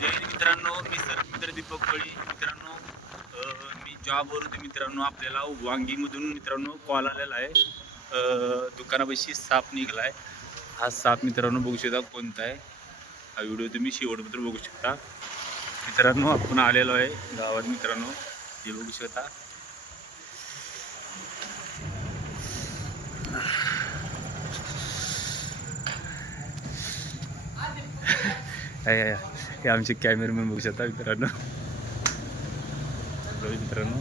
जय मित्रांनो मी सर दीपक कोळी. मित्रांनो मी जॉबवर होते मित्रांनो आपल्याला वांगीमधून मित्रांनो कॉल आलेला आहे. दुकानापाशी साप निघाला आहे हा साप मित्रांनो बघू शकता कोणता आहे. हा व्हिडिओ तुम्ही शेवटपत्र बघू शकता. मित्रांनो आपण आलेलो आहे गावात मित्रांनो. हे बघू शकता. या. हे आमचे कॅमेरामॅन बघू शकता मित्रांनो. मित्रांनो.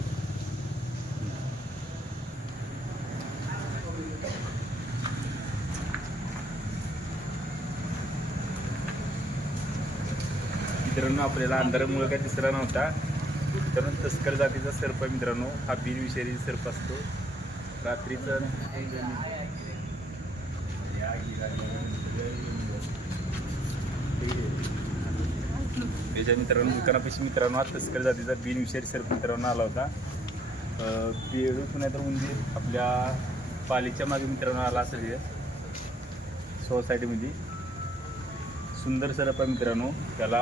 मित्रांनो आपल्याला अंधारामुळे काय दिसला नव्हता. मित्रांनो तस्कर जातीचा सर्प मित्रांनो. हा बिनविषारी सर्प असतो. रात्रीचा त्याच्या मित्रांनो दुकानापाशी मित्रांनो हा तस्कर जातीचा बिनविषारी सर्प मित्रांनो आला होता. पेरू नाही तर उंदीर आपल्या पालीच्या मागे मित्रांनो आला असेल सोसायटीमध्ये. सुंदर सरप आहे मित्रांनो. त्याला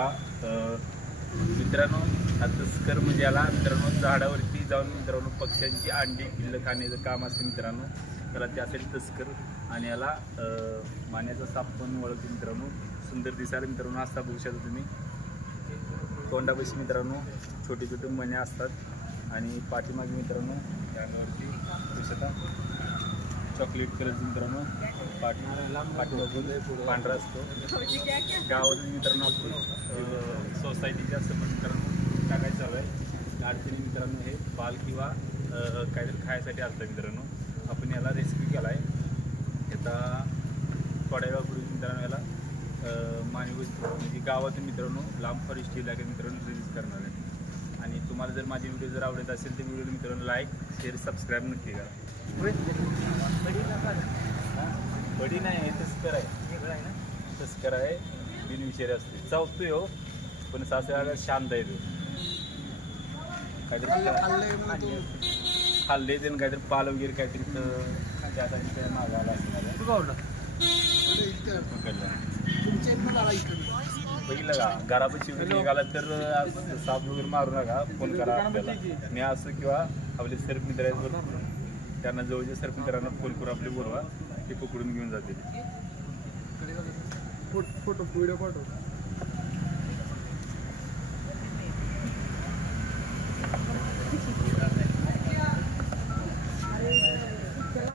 मित्रांनो हा तस्कर म्हणजे याला मित्रांनो झाडावरती जाऊन मित्रांनो पक्ष्यांची अंडी किल्ल खाण्याचं काम असते मित्रांनो. त्याला त्यासाठी तस्कर. आणि याला मान्याचा साप पण ओळखतो मित्रांनो. सुंदर दिसायला मित्रांनो असता बघू शकता तुम्ही. तोंडापाशी मित्रांनो छोटे छोटे मण्या असतात. आणि पाठीमागे मित्रांनो त्यावरती चॉकलेट कलरचं मित्रांनो पाठी पाठीमागून पांढरा असतो. गावातील मित्रांनो आपण अं, सोसायटीच्या समोर मित्रांनो टाकायचं चालू आहे? अडचणी मित्रांनो हे बाल किंवा काहीतरी खायसाठी असतं मित्रांनो. आपण याला रेसिपी केला आहे याचा थोड्या वेळापूर्वी मित्रांनो याला अं, मानवी म्हणजे गावातून मित्रांनो लांब फॉरेस्ट इलाक्यात मित्रांनो रिलीज करणार आहे. आणि तुम्हाला जर माझे व्हिडिओ जर आवडत असेल तर व्हिडिओला मित्रांनो लाईक शेअर सबस्क्राईब नक्की करा. बडी नाही आहे तस्कर आहे तस्कर आहे बिनविषारी असते. चावतोय हो पण सासऱ्याला शांत आहे तो. काहीतरी खाल्ले त्यानं काहीतरी पाल वगैरे काहीतरी तर त्यासाठी त्या मागायला असणार बघितलं का? घरापाशी वगैरे निघाला तर साप वगैरे मारू नका. फोन करा आपल्याला. मी असं किंवा आपले सर्प मित्र आहेत भरपूर त्यांना जवळच्या मित्रांना फोन करून आपले बोलवा. ते पकडून घेऊन जातील. फोटो व्हिडिओ पाठव.